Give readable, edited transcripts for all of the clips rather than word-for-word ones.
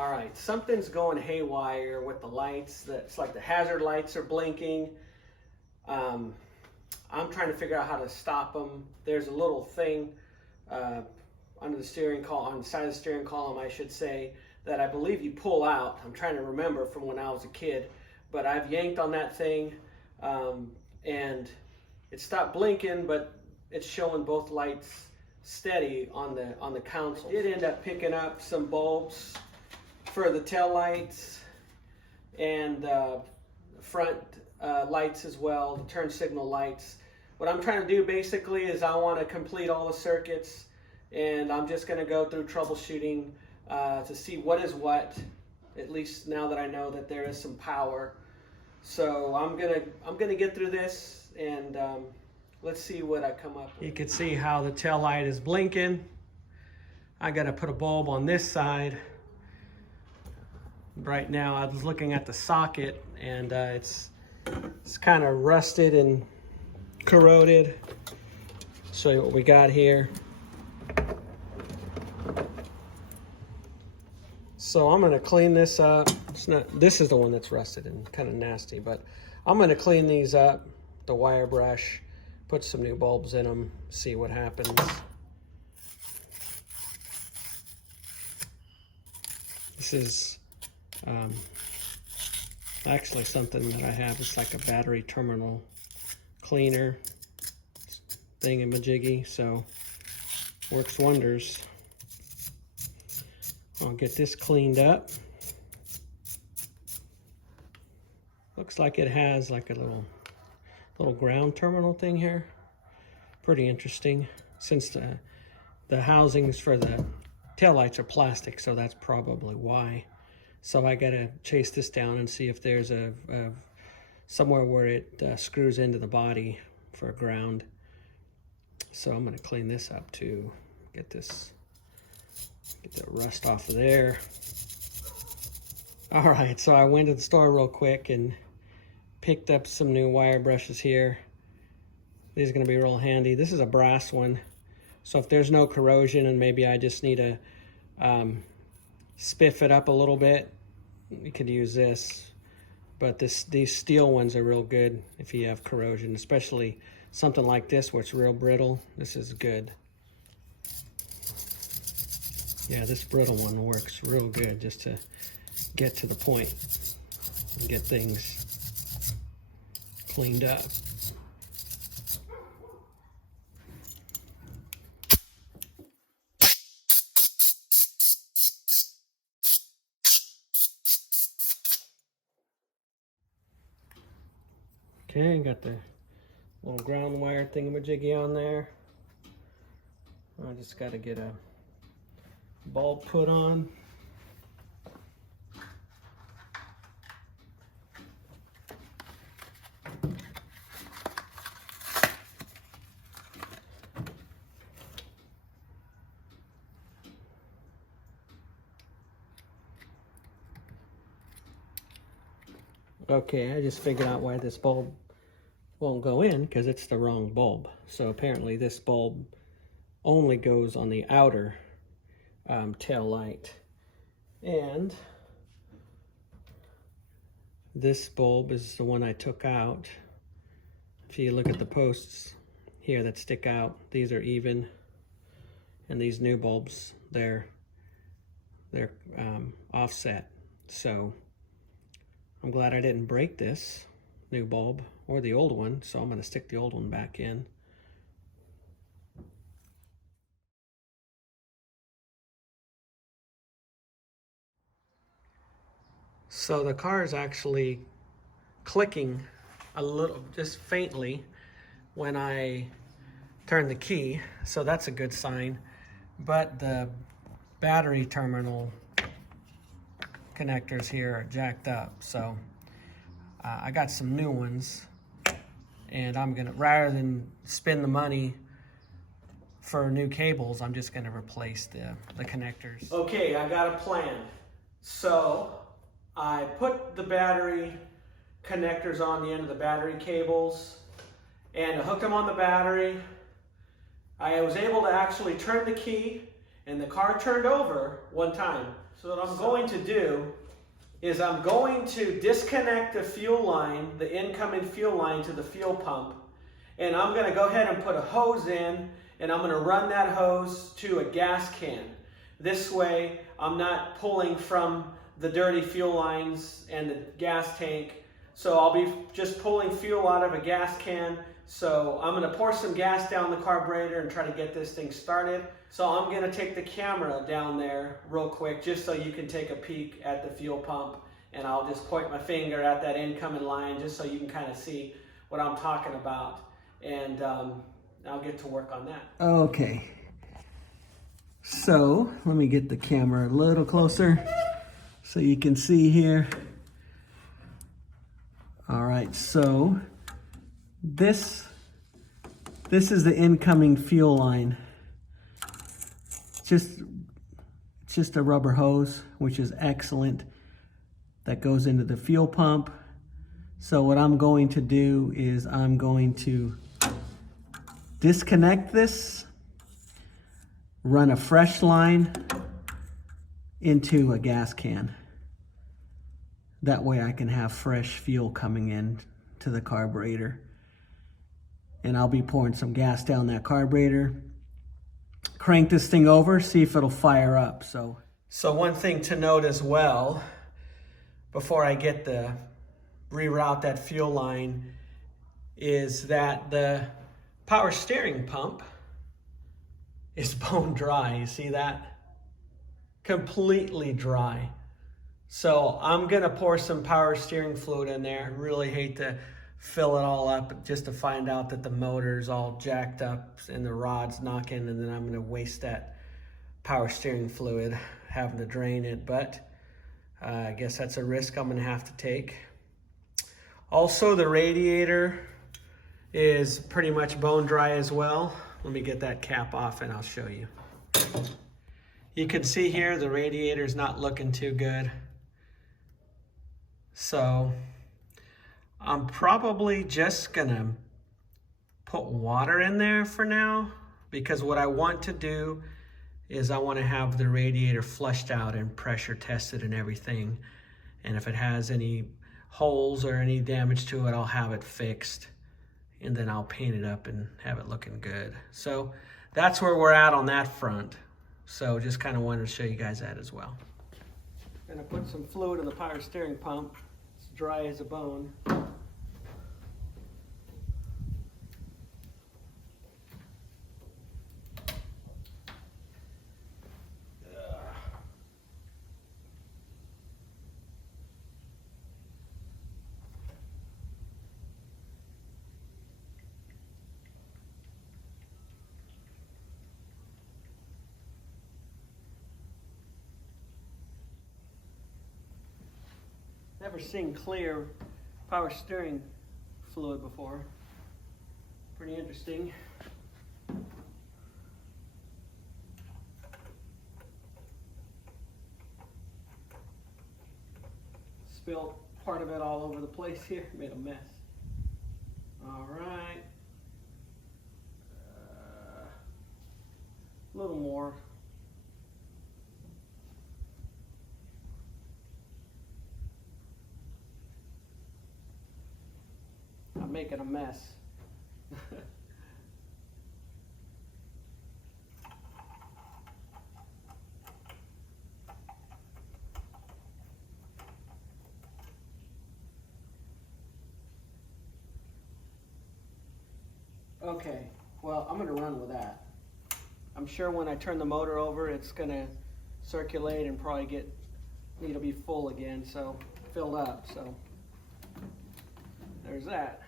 All right, something's going haywire with the lights. It's like the hazard lights are blinking. I'm trying to figure out how to stop them. There's a little thing under the steering column, on the side of the steering column, I should say, that I believe you pull out. I'm trying to remember from when I was a kid, but I've yanked on that thing and it stopped blinking, but it's showing both lights steady on the console. I did end up picking up some bulbs for the tail lights and front lights as well, the turn signal lights. What I'm trying to do basically is I want to complete all the circuits, and I'm just going to go through troubleshooting to see what is what, at least now that I know that there is some power. So I'm gonna get through this, and let's see what I come up with. You can see how the tail light is blinking. I gotta put a bulb on this side. Right now I was looking at the socket, and it's kind of rusted and corroded. Show you what we got here. So I'm gonna clean this up. This is the one that's rusted and kind of nasty, but I'm gonna clean these up, the wire brush, put some new bulbs in them, see what happens. This is actually something that I have. It's like a battery terminal cleaner thingamajiggy, so works wonders. I'll get this cleaned up. Looks like it has like a little ground terminal thing here. Pretty interesting, since the housings for the taillights are plastic, so that's probably why. So I gotta chase this down and see if there's a somewhere where it screws into the body for ground. So I'm gonna clean this up too. Get the rust off of there. All right, so I went to the store real quick and picked up some new wire brushes here. These are gonna be real handy. This is a brass one, so if there's no corrosion and maybe I just need to spiff it up a little bit, you could use this. But these steel ones are real good if you have corrosion, especially something like this where it's real brittle. This is good. Yeah, this brittle one works real good just to get to the point and get things cleaned up. Okay, got the little ground wire thingamajiggy on there. I just got to get a bulb put on. Okay, I just figured out why this bulb won't go in, because it's the wrong bulb. So apparently this bulb only goes on the outer tail light, and this bulb is the one I took out. If you look at the posts here that stick out, these are even, and these new bulbs, they're offset. So I'm glad I didn't break this new bulb or the old one, so I'm going to stick the old one back in. So the car is actually clicking a little, just faintly, when I turn the key, so that's a good sign. But the battery terminal connectors here are jacked up, so I got some new ones, and I'm gonna, rather than spend the money for new cables, I'm just gonna replace the connectors. Okay, I got a plan. So I put the battery connectors on the end of the battery cables, and I hooked them on the battery. I was able to actually turn the key, and the car turned over one time. So what I'm going to do is I'm going to disconnect the fuel line, the incoming fuel line to the fuel pump. And I'm going to go ahead and put a hose in, and I'm going to run that hose to a gas can. This way, I'm not pulling from the dirty fuel lines and the gas tank. So I'll be just pulling fuel out of a gas can. So I'm going to pour some gas down the carburetor and try to get this thing started. So I'm going to take the camera down there real quick just so you can take a peek at the fuel pump. And I'll just point my finger at that incoming line just so you can kind of see what I'm talking about. And I'll get to work on that. Okay. So let me get the camera a little closer so you can see here. All right, so this is the incoming fuel line. Just a rubber hose, which is excellent. That goes into the fuel pump. So what I'm going to do is I'm going to disconnect this, run a fresh line into a gas can. That way I can have fresh fuel coming in to the carburetor. And I'll be pouring some gas down that carburetor. Crank this thing over, see if it'll fire up. So one thing to note as well, before I get the reroute that fuel line, is that the power steering pump is bone dry. You see that? Completely dry. So I'm gonna pour some power steering fluid in there. Really hate to fill it all up just to find out that the motor's all jacked up and the rod's knocking, and then I'm gonna waste that power steering fluid having to drain it. But I guess that's a risk I'm gonna have to take. Also, the radiator is pretty much bone dry as well. Let me get that cap off and I'll show you. You can see here the radiator's not looking too good. So I'm probably just gonna put water in there for now, because what I want to do is I want to have the radiator flushed out and pressure tested and everything. And if it has any holes or any damage to it, I'll have it fixed, and then I'll paint it up and have it looking good. So that's where we're at on that front. So just kind of wanted to show you guys that as well. I'm gonna put some fluid in the power steering pump. It's dry as a bone. Never seen clear power steering fluid before. Pretty interesting. Spilled part of it all over the place here, made a mess. All right. A little more. I'm making a mess. Okay, well, I'm gonna run with that. I'm sure when I turn the motor over, it's gonna circulate and probably need to be full again, so filled up, so there's that.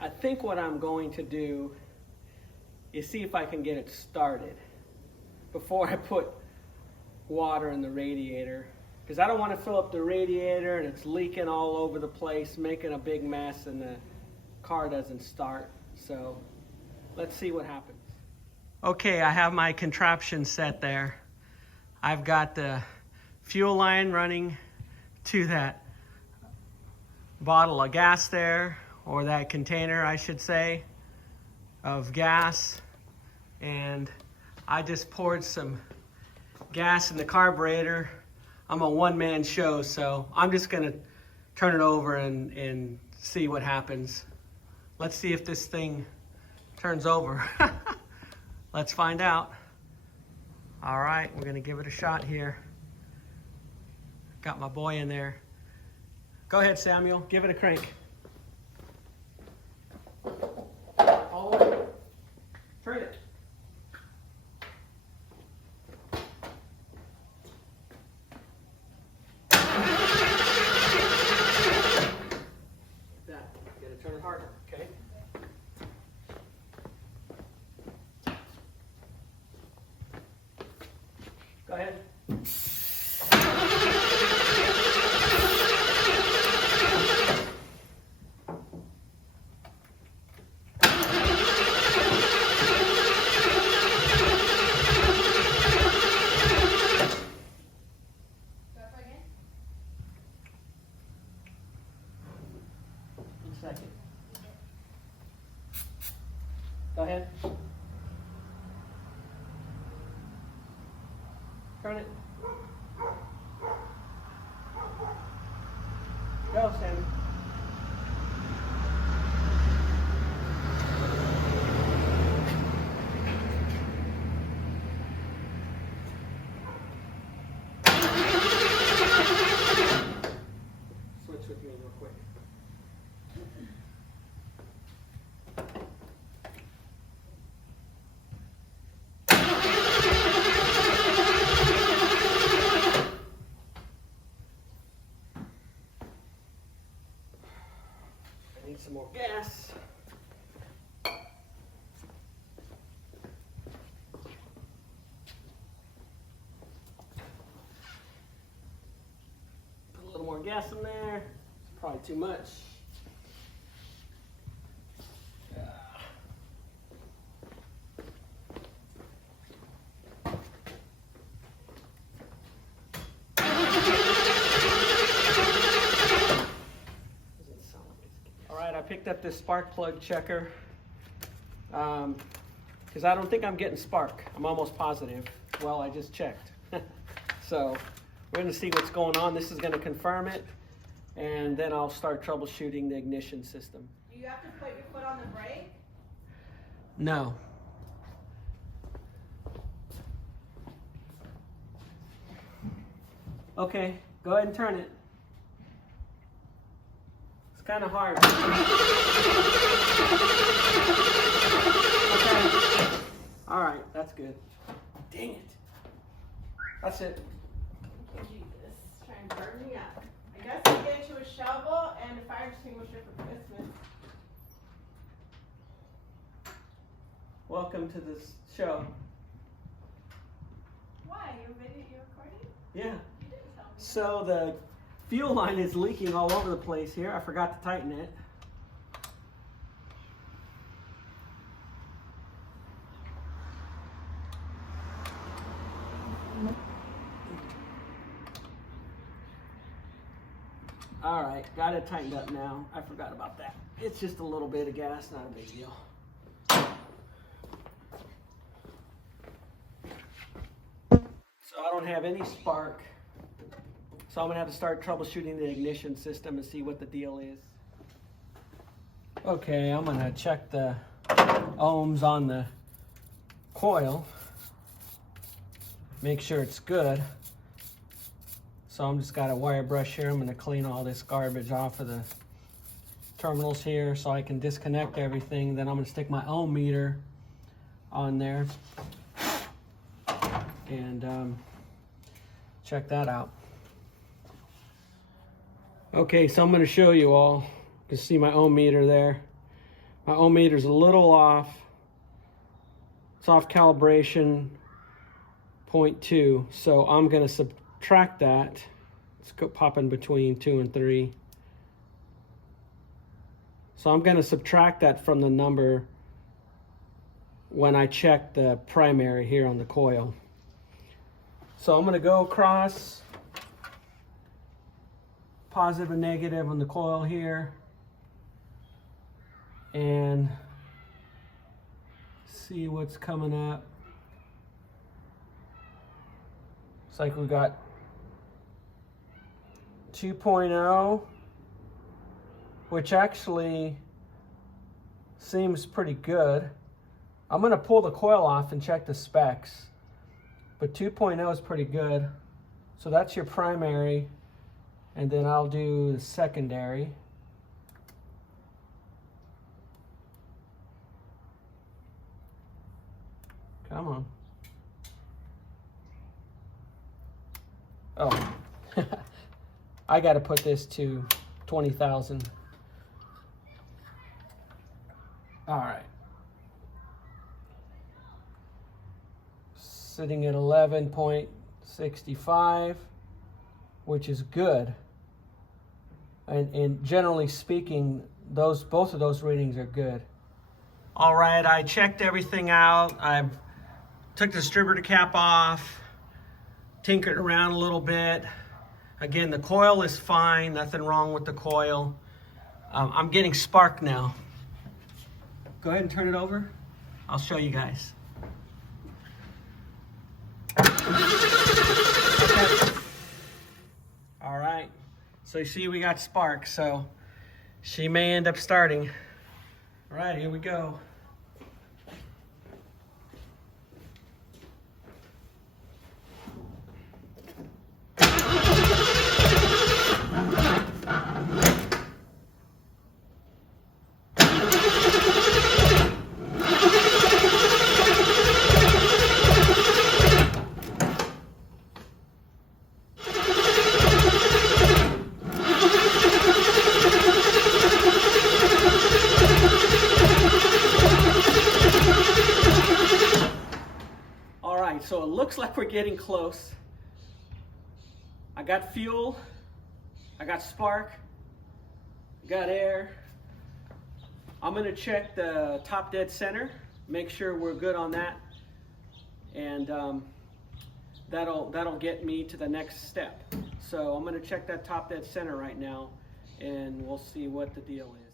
I think what I'm going to do is see if I can get it started before I put water in the radiator, because I don't want to fill up the radiator and it's leaking all over the place, making a big mess, and the car doesn't start. So let's see what happens. Okay, I have my contraption set there. I've got the fuel line running to that bottle of gas there, or that container, I should say, of gas. And I just poured some gas in the carburetor. I'm a one-man show, so I'm just gonna turn it over and see what happens. Let's see if this thing turns over. Let's find out. All right, we're gonna give it a shot here. Got my boy in there. Go ahead, Samuel, give it a crank. All over. Turn it. Turn it harder, okay? Go ahead. Second. Go ahead. Turn it. Go, Sammy. Switch with me real quick. Need some more gas. Put a little more gas in there. It's probably too much. I picked up this spark plug checker because I don't think I'm getting spark. I'm almost positive. Well, I just checked. So we're going to see what's going on. This is going to confirm it, and then I'll start troubleshooting the ignition system. Do you have to put your foot on the brake? No. Okay, go ahead and turn it. It's kind of hard. Okay. All right, that's good. Dang it. That's it. Jesus, trying to burn me up. I guess I'll get you a shovel and a fire extinguisher for Christmas. Welcome to this show. Why? You're recording? Yeah. You didn't tell me. So the fuel line is leaking all over the place here. I forgot to tighten it. All right, got it tightened up now. I forgot about that. It's just a little bit of gas, not a big deal. So I don't have any spark. So I'm gonna have to start troubleshooting the ignition system and see what the deal is. Okay, I'm gonna check the ohms on the coil. Make sure it's good. So I'm just got a wire brush here. I'm gonna clean all this garbage off of the terminals here so I can disconnect everything. Then I'm gonna stick my ohm meter on there and check that out. Okay, so I'm going to show you all. You can see my ohm meter there. My ohm meter is a little off. It's off calibration 0.2. So I'm going to subtract that. It's popping between 2 and 3. So I'm going to subtract that from the number when I check the primary here on the coil. So I'm going to go across positive and negative on the coil here and see what's coming up. Looks like we got 2.0, which actually seems pretty good. I'm gonna pull the coil off and check the specs, but 2.0 is pretty good. So that's your primary, and then I'll do the secondary. Come on. Oh, I got to put this to 20,000. All right. Sitting at 11.65, which is good. And generally speaking, both of those readings are good. All right, I checked everything out. I took the distributor cap off, tinkered around a little bit. Again, the coil is fine, nothing wrong with the coil. I'm getting spark now. Go ahead and turn it over. I'll show you guys. Okay. All right, so you see we got spark, so she may end up starting. All right, here we go. So it looks like we're getting close. I got fuel, I got spark, I got air. I'm gonna check the top dead center, make sure we're good on that, and that'll get me to the next step. So I'm gonna check that top dead center right now, and we'll see what the deal is.